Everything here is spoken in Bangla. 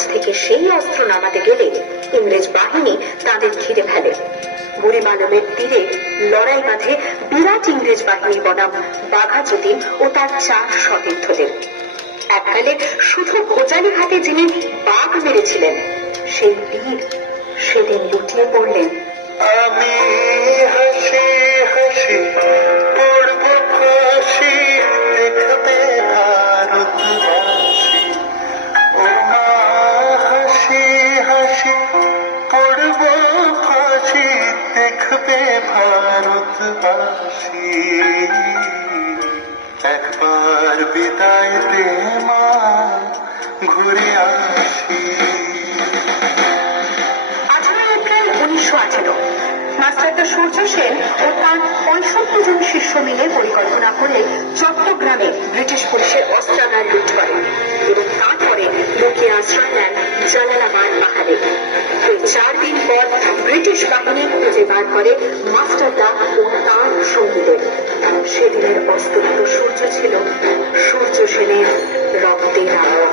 জাহাজ থেকে সেই অস্ত্র নামাতে গেলে ইংরেজ বাহিনী তাদের ঘিরে ফেলে। বুড়িমালমের তীরে লড়াই বাঁধে বিরাট ইংরেজ বাহিনী বনাম বাঘা যতীন ও তার 4 সতীর্থদের। এককালে শুধু ভোজালি ঘাটে যিনি বাঘ মেরেছিলেন সেই বীর সেদিন লুটিয়ে পড়লেন। আমি হাসি হাসি পড়ব ফাঁসি, দেখবে ভারতবাসী। ও মা হাসি হাসি পড়ব ফাঁসি, দেখবে ভারতবাসী। একবার বিদায় দে মা, ঘুরে আসি। 18 এপ্রিল 1918 মাস্টারদা সূর্য সেন ও তার 65 জন শিষ্য মিলে পরিকল্পনা করে চট্টগ্রামে ব্রিটিশ পুলিশের অস্ত্রাগার লুট করেন এবং তারপরে লুকিয়ে আশ্রয় নেন জালালাবাদ পাহাড়ে। 4 দিন পর ব্রিটিশ বাহিনী খুঁজে বার করে মাস্টারদা ও তার সঙ্গীদের। সেদিনের অস্তমিত সূর্য ছিল সূর্য সেনের রক্তের আলো।